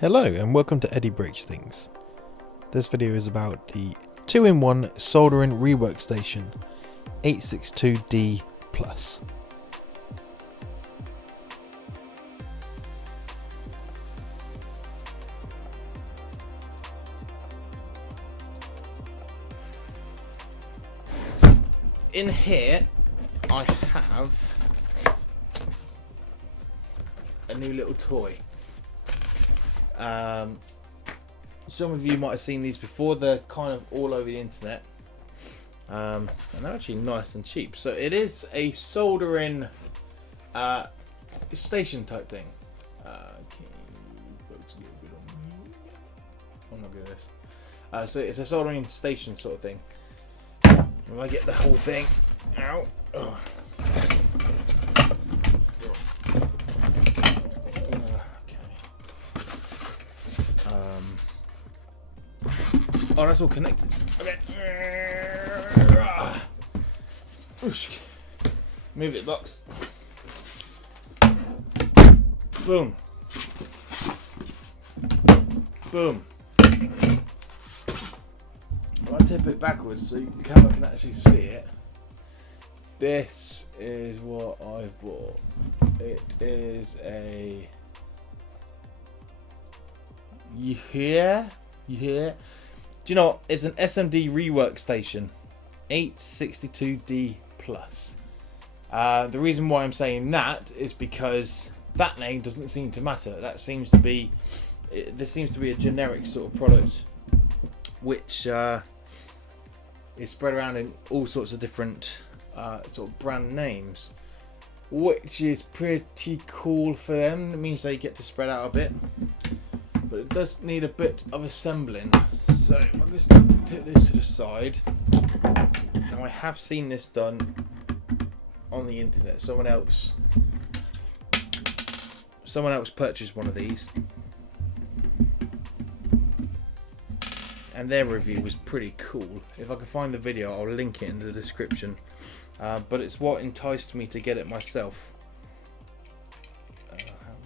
Hello and welcome to Eddie Breaks Things. This video is about the 2-in-1 soldering rework station 862D Plus. In here I have a new little toy. Some of you might have seen these before. They're kind of all over the internet, and they're actually nice and cheap. So it is a soldering station type thing. Can you focus a little bit on me? I'm not good at this. So it's a soldering station sort of thing. If I get the whole thing out. Oh. Oh, that's all connected. Okay. Oosh. Move it, box. Boom. Boom. I'll tip it backwards so the camera can actually see it. This is what I've bought. It is a... You hear? Do you know what? It's an SMD rework station 862D Plus. The reason why I'm saying that is because that name doesn't seem to matter. That seems to be, this seems to be a generic sort of product which is spread around in all sorts of different sort of brand names, which is pretty cool for them. It means they get to spread out a bit, but it does need a bit of assembling. So I'm just going to tip this to the side. Now I have seen this done on the internet. Someone else purchased one of these, and their review was pretty cool. If I can find the video, I'll link it in the description. But it's what enticed me to get it myself.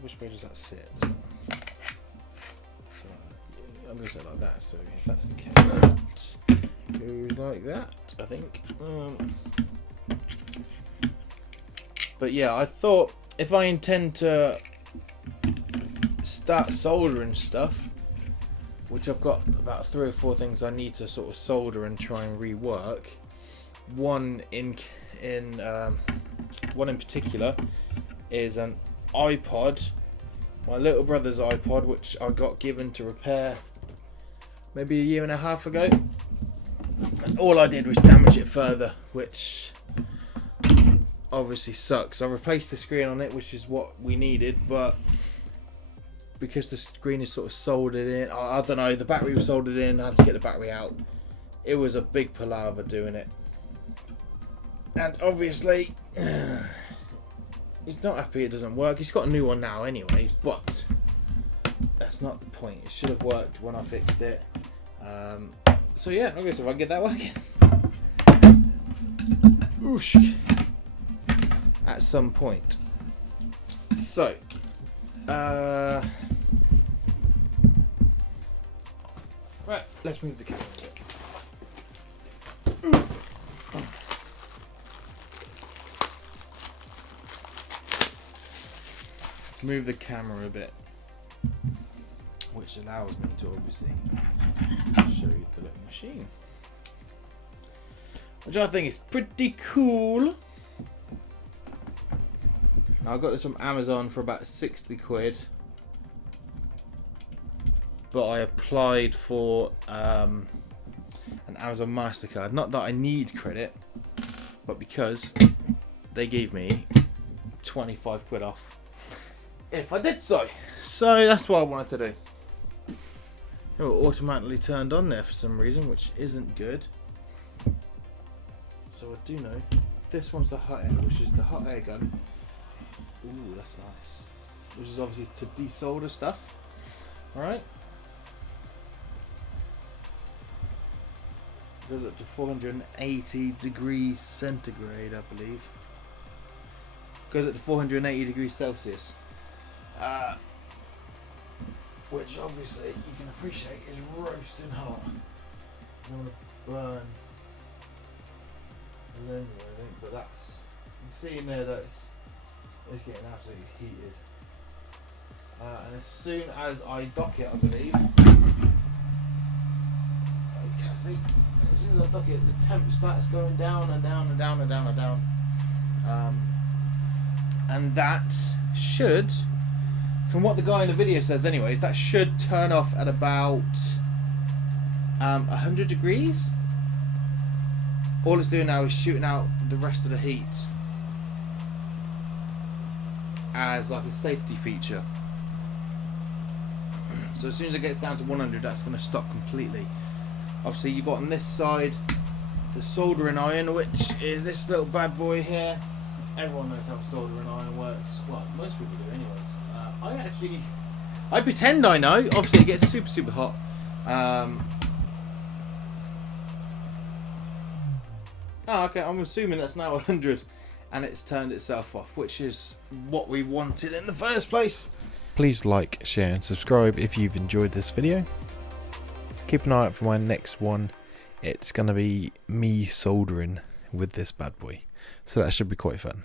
Which way does that sit? So I'm going to say it like that. So if that's the case, it goes like that, I think. But yeah, I thought if I intend to start soldering stuff, which I've got about 3 or 4 things I need to sort of solder and try and rework. One in particular is an iPod, my little brother's iPod, which I got given to repair maybe a year and a half ago. And all I did was damage it further, which obviously sucks. I replaced the screen on it, which is what we needed, but because the screen is sort of soldered in, I don't know, the battery was soldered in, I had to get the battery out. It was a big palaver doing it. And obviously, he's not happy it doesn't work. He's got a new one now anyways, but that's not the point. It should have worked when I fixed it. So yeah, I guess if I get that working. Oosh. At some point. So, right, let's move the camera a bit. Move the camera a bit, which allows me to obviously show you the little machine, which I think is pretty cool. I got this from Amazon for about 60 quid, but I applied for an Amazon MasterCard. Not that I need credit, but because they gave me 25 quid off if I did so. So that's what I wanted to do. It automatically turned on there for some reason, which isn't good. So I do know this one's the hot air, which is the hot air gun. Ooh, that's nice. Which is obviously to desolder stuff. Alright. Goes up to 480 degrees centigrade, I believe. Goes up to 480 degrees Celsius. which obviously you can appreciate is roasting hot. I don't want to burn the lens or anything, but that's, you can see in there that it's getting absolutely heated. And as soon as I dock it, I believe, you can see, as soon as I dock it, the temp starts going down and down and down and down and down. And that should, from what the guy in the video says anyways, that should turn off at about 100 degrees. All it's doing now is shooting out the rest of the heat as like a safety feature. So as soon as it gets down to 100, that's going to stop completely. Obviously you've got on this side the soldering iron, which is this little bad boy here. Everyone knows how soldering iron works. Well, most people do anyways. I pretend I know. Obviously it gets super hot. Oh, okay, I'm assuming that's now 100 and it's turned itself off, which is what we wanted in the first place. Please like, share and subscribe if you've enjoyed this video. Keep an eye out for my next one. It's going to be me soldering with this bad boy. So that should be quite fun.